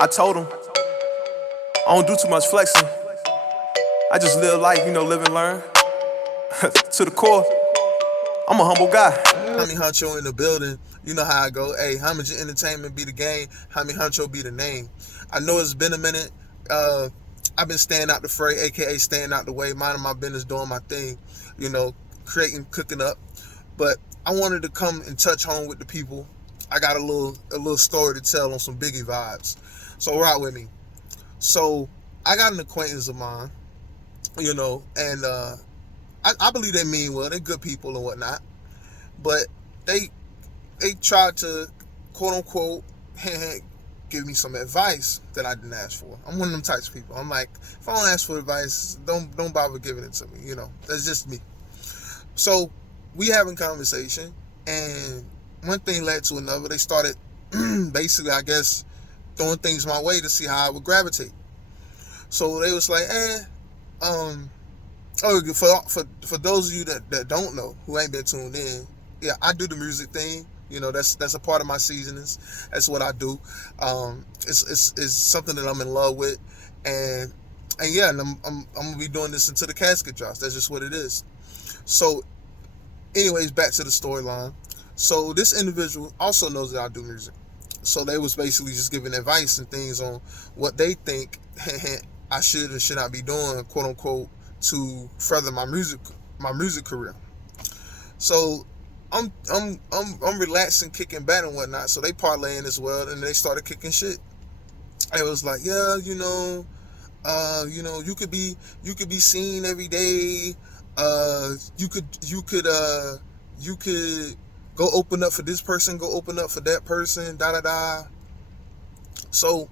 I told him, I don't do too much flexing. I just live life, live and learn. To the core, I'm a humble guy. Tommy Huncho in the building. You know how I go. Hey, Homage Entertainment be the game. Tommy Huncho be the name. I know it's been a minute. Uh, I've been staying out the fray, aka staying out the way, minding my business, doing my thing. You know, creating, cooking up. But I wanted to come and touch home with the people. I got a little story to tell on some Biggie vibes. So rock with me. So I got an acquaintance of mine, and I believe they mean well. They're good people and whatnot, but they they tried to quote unquote give me some advice that I didn't ask for. I'm one of them types of people. I'm like, if I don't ask for advice, don't bother giving it to me. That's just me. So we having conversation, and one thing led to another. They started basically, I guess, throwing things my way to see how I would gravitate. So they was like, um, oh, for those of you that don't know, who ain't been tuned in, yeah, I do the music thing. That's a part of my seasonings. That's what I do. It's something that I'm in love with, and yeah, and I'm gonna be doing this until the casket drops. That's just what it is. So, anyways, back to the storyline. So this individual also knows that I do music. So they was basically just giving advice and things on what they think I should and should not be doing, quote unquote, to further my music career. So I'm relaxing, kicking back and whatnot. So they parlaying as well, and they started kicking shit. It was like, yeah, you could be seen every day. You could go open up for this person, go open up for that person, da da da. So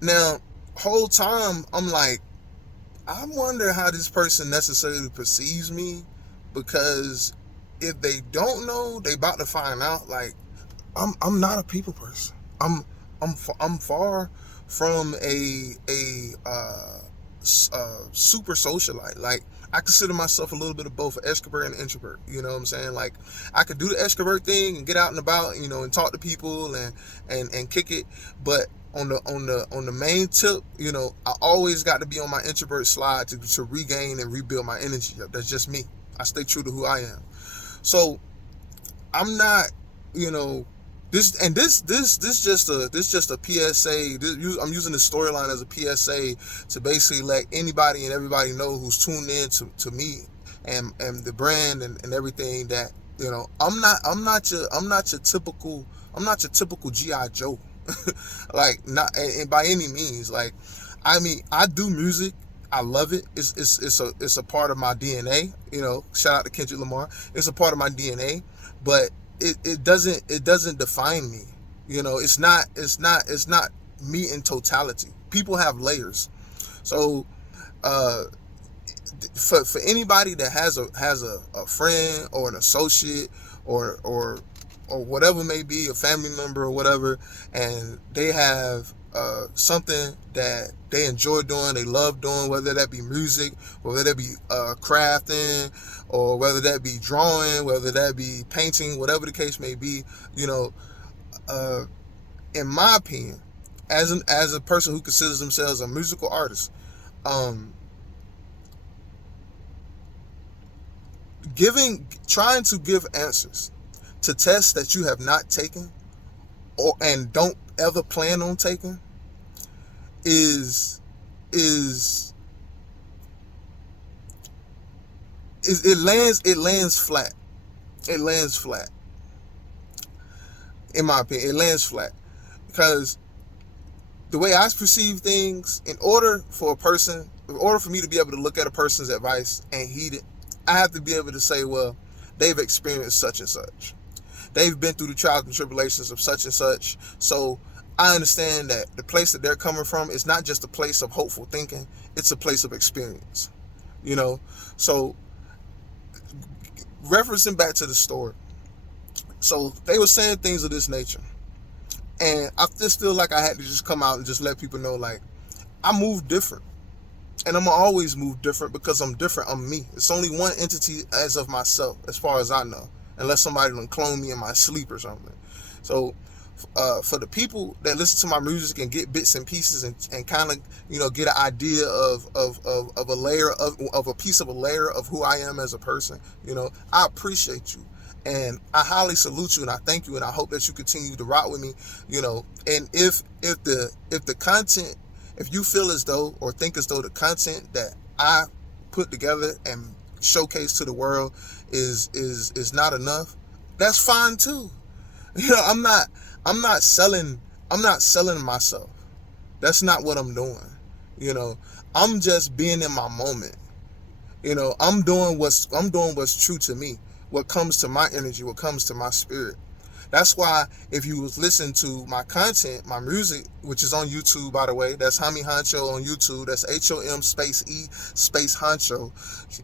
now, whole time I'm like, I wonder how this person necessarily perceives me, because if they don't know, they about to find out. Like, I'm not a people person. I'm far from a super socialite. Like, I consider myself a little bit of both an extrovert and an introvert. You know what I'm saying? Like, I could do the extrovert thing and get out and about, and talk to people and kick it. But on the main tip, I always got to be on my introvert slide to regain and rebuild my energy. That's just me. I stay true to who I am. So I'm not, this just a PSA. I'm using the storyline as a PSA to basically let anybody and everybody know who's tuned in to me and the brand and everything, that I'm not your typical GI Joe. Like, not and by any means. Like, I mean, I do music. I love it. It's a part of my DNA. Shout out to Kendrick Lamar. It's a part of my DNA, but it doesn't define me. It's not me in totality. People have layers. So, uh, for anybody that has a friend or an associate, or whatever it may be, a family member or whatever, and they have something that they enjoy doing, they love doing, whether that be music, whether that be crafting, or whether that be drawing, whether that be painting, whatever the case may be. you know uh, in my opinion, as a person who considers themselves a musical artist, um, trying to give answers to tests that you have not taken, and don't ever plan on taking, is is it lands flat. It lands flat. In my opinion, it lands flat, because the way I perceive things, in order for me to be able to look at a person's advice and heed it, I have to be able to say, well, they've experienced such and such. They've been through the trials and tribulations of such and such. So I understand that the place that they're coming from is not just a place of hopeful thinking, it's a place of experience. You know? So, referencing back to the story. So they were saying things of this nature. And I just feel like I had to just come out and just let people know, like, I move different. And I'm gonna always move different, because I'm different. I'm me. It's only one entity as of myself, as far as I know, unless somebody done clone me in my sleep or something. So For the people that listen to my music and get bits and pieces and kind of get an idea of a layer of a piece of a layer of who I am as a person. I appreciate you, and I highly salute you, and I thank you, and I hope that you continue to rock with me. And if the content, if you feel as though or think as though the content that I put together and showcase to the world is not enough, that's fine too. I'm not I'm not selling myself. That's not what I'm doing. You know, I'm just being in my moment. I'm doing what's true to me, what comes to my energy, what comes to my spirit. That's why if you was listening to my content, my music, which is on YouTube, by the way, that's Homie Honcho on YouTube. That's HOM space E space Honcho.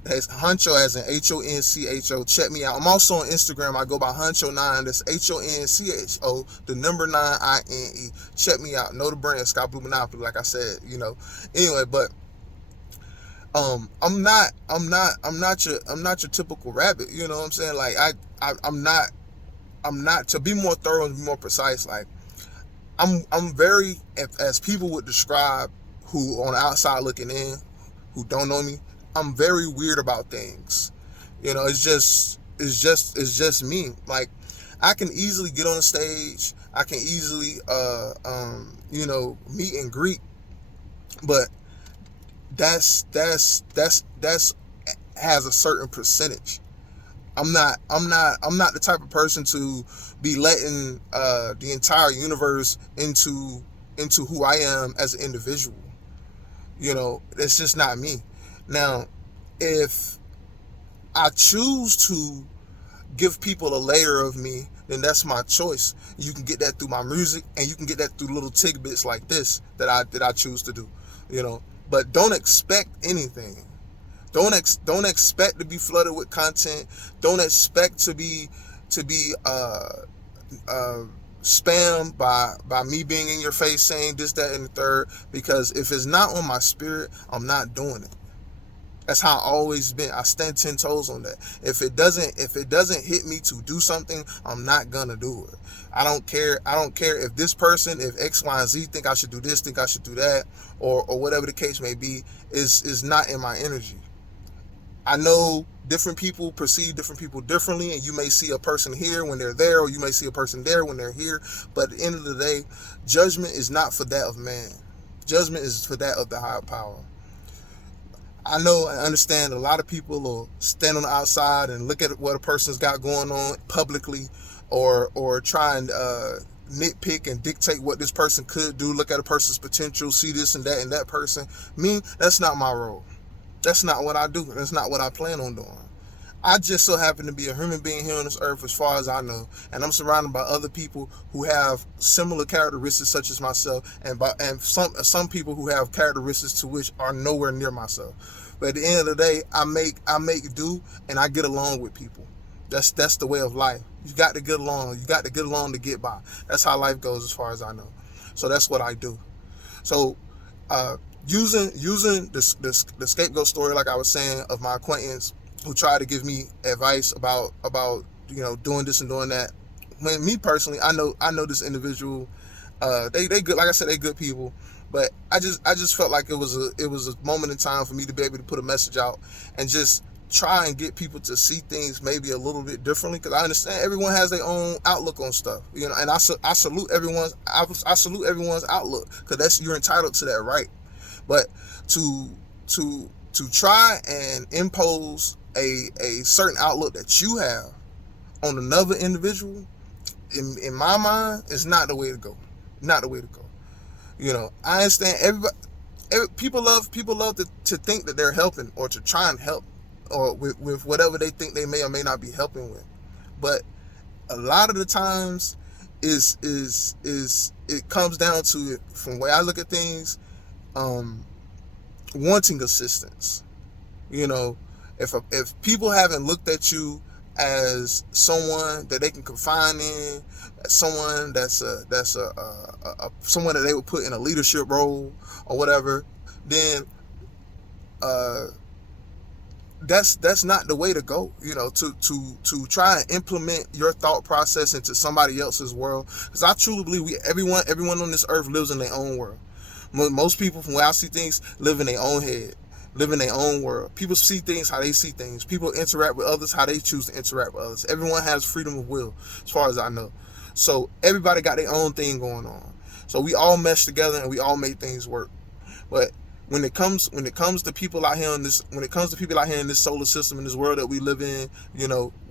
That's Honcho as in HONCHO. Check me out. I'm also on Instagram. I go by Honcho9. That's HONCHO, the number 9INE. Check me out. Know the brand, Sky Blue Monopoly, like I said, Anyway, but I'm not your typical rabbit. You know what I'm saying? Like I'm not, to be more thorough and be more precise, like I'm very, as people would describe, who on the outside looking in, who don't know me, I'm very weird about things. It's just me. Like, I can easily get on a stage, I can easily meet and greet, but that's has a certain percentage. I'm not the type of person to be letting the entire universe into who I am as an individual. It's just not me. Now, if I choose to give people a layer of me, then that's my choice. You can get that through my music, and you can get that through little tidbits like this that I choose to do. But don't expect anything. Don't expect to be flooded with content. Don't expect to be spammed by me being in your face saying this, that, and the third. Because if it's not on my spirit, I'm not doing it. That's how I always been. I stand 10 toes on that. If it doesn't hit me to do something, I'm not gonna do it. I don't care if this person, if X, Y, and Z think I should do this, think I should do that, or whatever the case may be, is not in my energy. I know different people perceive different people differently, and you may see a person here when they're there, or you may see a person there when they're here. But at the end of the day, judgment is not for that of man. Judgment is for that of the higher power. I know and understand a lot of people will stand on the outside and look at what a person's got going on publicly, or try and nitpick and dictate what this person could do, look at a person's potential, see this and that in that person. Me, that's not my role. That's not what I do. That's not what I plan on doing. I just so happen to be a human being here on this earth, as far as I know, and I'm surrounded by other people who have similar characteristics such as myself, and some people who have characteristics to which are nowhere near myself. But at the end of the day, I make do, and I get along with people. That's the way of life. You got to get along. You got to get along to get by. That's how life goes, as far as I know. So that's what I do. So using the scapegoat story, like I was saying, of my acquaintance who tried to give me advice about doing this and doing that. When me personally, I know this individual. They good, like I said, they good people. But I just felt like it was a moment in time for me to be able to put a message out and just try and get people to see things maybe a little bit differently, because I understand everyone has their own outlook on stuff, and I salute everyone's outlook, because you're entitled to that right. But to try and impose a certain outlook that you have on another individual, in my mind, is not the way to go. Not the way to go. I understand people love to think that they're helping, or to try and help, or with whatever they think they may or may not be helping with. But a lot of the times is it comes down to, from the way I look at things, wanting assistance. If people haven't looked at you as someone that they can confide in, as someone that's someone that they would put in a leadership role or whatever, then that's not the way to go. To try and implement your thought process into somebody else's world, because I truly believe everyone on this earth lives in their own world. Most people, from where I see things, live in their own head, live in their own world. People see things how they see things. People interact with others how they choose to interact with others. Everyone has freedom of will, as far as I know. So everybody got their own thing going on. So we all mesh together and we all make things work. But when it comes to people out here in this solar system, in this world that we live in,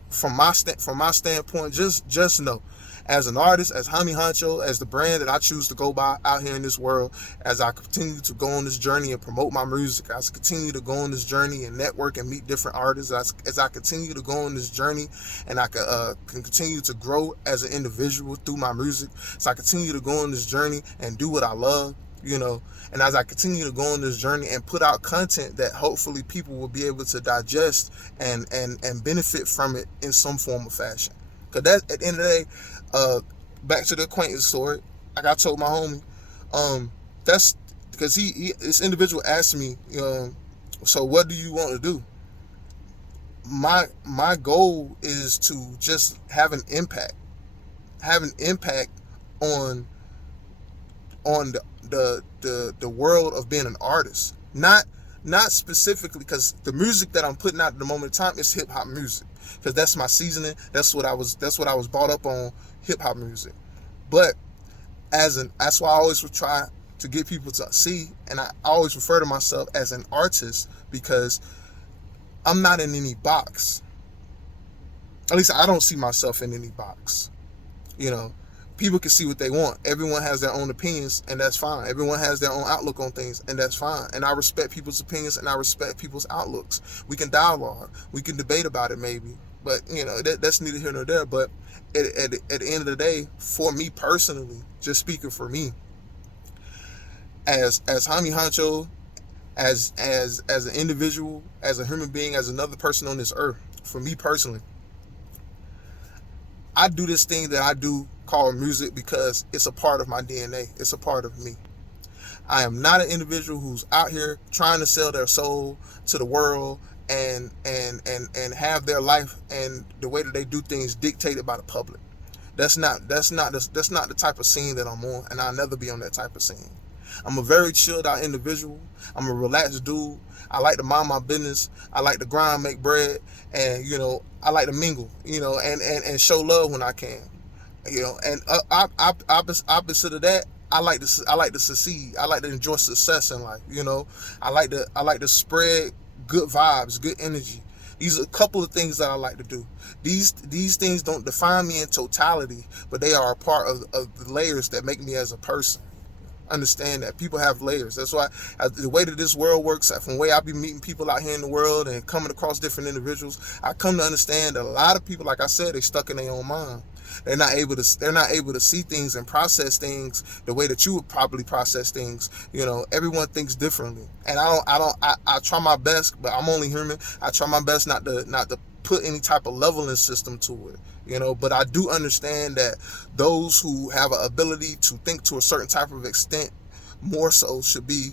from my standpoint, just know, as an artist, as Hami Honcho, as the brand that I choose to go by out here in this world, as I continue to go on this journey and promote my music, as I continue to go on this journey and network and meet different artists, as I continue to go on this journey and I can continue to grow as an individual through my music, so I continue to go on this journey and do what I love, and as I continue to go on this journey and put out content that hopefully people will be able to digest and benefit from it in some form of fashion. Because that, at the end of the day, back to the acquaintance story, like I told my homie, that's because this individual asked me, so what do you want to do? My goal is to just have an impact on the world of being an artist. Not specifically, because the music that I'm putting out at the moment in time is hip hop music, because that's my seasoning. That's what I was brought up on, hip hop music. But that's why I always would try to get people to see, and I always refer to myself as an artist, because I'm not in any box. At least I don't see myself in any box. People can see what they want. Everyone has their own opinions, and that's fine. Everyone has their own outlook on things, and that's fine. And I respect people's opinions, and I respect people's outlooks. We can dialogue. We can debate about it, maybe. But, that's neither here nor there. But at the end of the day, for me personally, just speaking for me, as Hami Honcho, as an individual, as a human being, as another person on this earth, for me personally, I do this thing that I do called music because it's a part of my DNA. It's a part of me. I am not an individual who's out here trying to sell their soul to the world and have their life and the way that they do things dictated by the public. That's not the type of scene that I'm on, and I'll never be on that type of scene. I'm a very chilled out individual. I'm a relaxed dude. I like to mind my business. I like to grind, make bread, and I like to mingle, and show love when I can, and opposite of that, I like to succeed. I like to enjoy success in life. I like to spread good vibes, good energy. These are a couple of things that I like to do. These things don't define me in totality, but they are a part of the layers that make me as a person. Understand that people have layers. That's why the way that this world works, from the way I be meeting people out here in the world and coming across different individuals, I come to understand that a lot of people, like I said, they stuck in their own mind. They're not able to see things and process things the way that you would probably process things. Everyone thinks differently, and I try my best, but I'm only human. I try my best not to put any type of leveling system to it. But I do understand that those who have an ability to think to a certain type of extent, more so, should be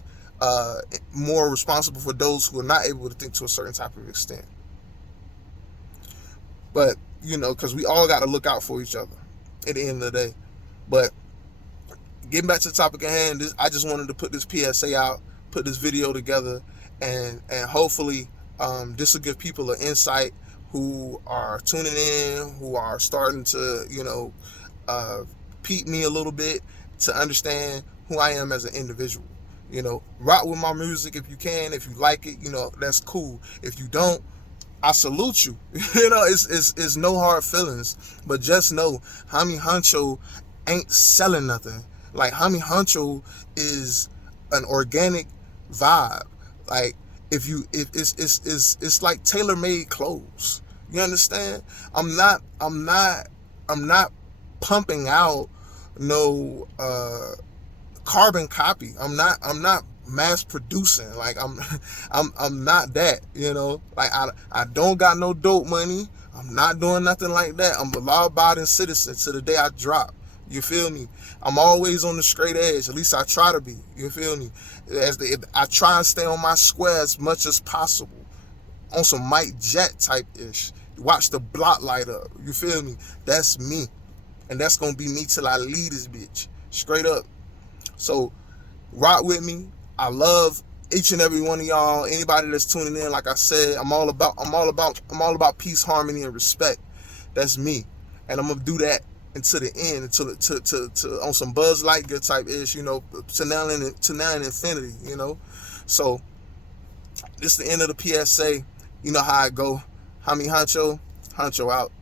more responsible for those who are not able to think to a certain type of extent. But because we all got to look out for each other at the end of the day. But getting back to the topic at hand, I just wanted to put this PSA out, put this video together, and hopefully this will give people an insight who are tuning in, who are starting to peep me a little bit, to understand who I am as an individual. Rock with my music if you can. If you like it, that's cool. If you don't, I salute you. It's no hard feelings. But just know, Hami Honcho ain't selling nothing. Like, Hami Honcho is an organic vibe. Like, if it's like tailor-made clothes. You understand? I'm not pumping out no carbon copy. I'm not mass producing. Like, I'm not that, like I don't got no dope money. I'm not doing nothing like that. I'm a law-abiding citizen to the day I drop. You feel me? I'm always on the straight edge. At least I try to be. You feel me? I try and stay on my square as much as possible. on some Mike Jack type ish. Watch the block light up. You feel me? That's me. And that's gonna be me till I leave this bitch. Straight up. So rock with me. I love each and every one of y'all. Anybody that's tuning in, like I said, I'm all about peace, harmony, and respect. That's me. And I'm gonna do that until the end, until to on some Buzz Lightyear type ish, to now and infinity, So this is the end of the PSA. You know how I go. Hami Honcho out.